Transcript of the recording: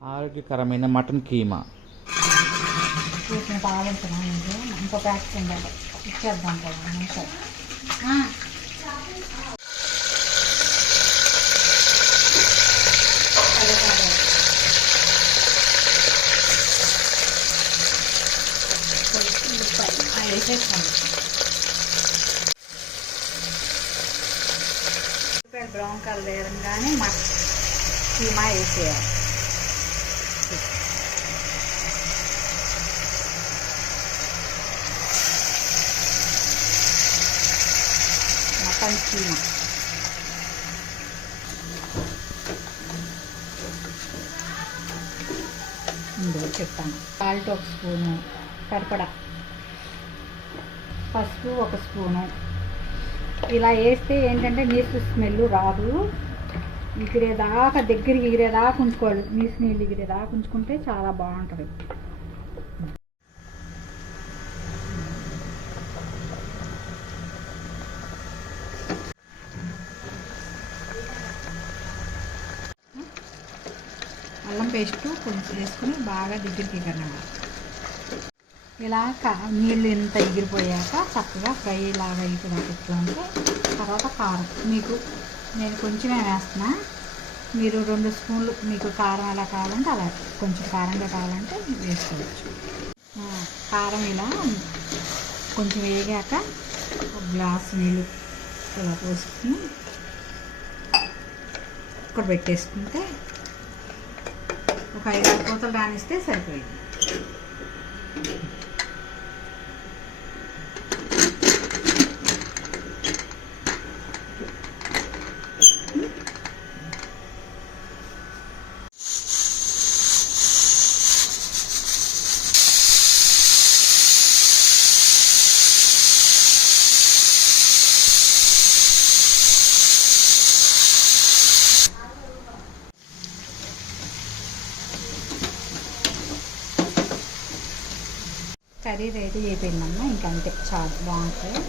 ఆరోగ్యకరమైన మటన్ కీమా. వీటిని బాగుంటున్నా ఇంకో ప్యాకెట్ ఉండాలి, ఇచ్చేద్దాం కదా నిమిషాలు. వేసేస్తాను. బ్రౌన్ కలర్ వేయగానే కీమా వేసేయాలి. మటన్ కీమా ఇందులో చెప్తాను. సాల్ట్ 1 స్పూను, సరిపడా పసుపు 1 స్పూను. ఇలా వేస్తే ఏంటంటే నీసు స్మెల్ రాదు. దగ్గరికి ఎగిరేదాకా ఉంచుకోవాలి. నీసు నీళ్ళు ఎగిరేదాకా ఉంచుకుంటే చాలా బాగుంటుంది. అల్లం పేస్టు కొంచెం వేసుకుని బాగా దగ్గరికి ఎగరనివ్వాలి. ఇలా నీళ్ళు ఇంత ఎగిరిపోయాక చక్కగా ఫ్రై లాగా అయిపోయినాక ఇట్లా ఉంటే తర్వాత కారం నేను కొంచెమే వేస్తున్నా. మీరు 2 స్పూన్లు మీకు కారం ఎలా కావాలంటే అలా, కొంచెం కారంగా కావాలంటే వేసుకోవచ్చు. కారం ఇలా కొంచెం వేగాక 1 గ్లాసు నీళ్ళు ఇలా పోసుకుని ఇక్కడ పెట్టేసుకుంటే ఒక 5-6 పూతలు రానిస్తే సరిపోయింది. కర్రీ రెడీ అయిపోయిందమ్మా. ఇంకంతే, చాలా బాగుంటుంది.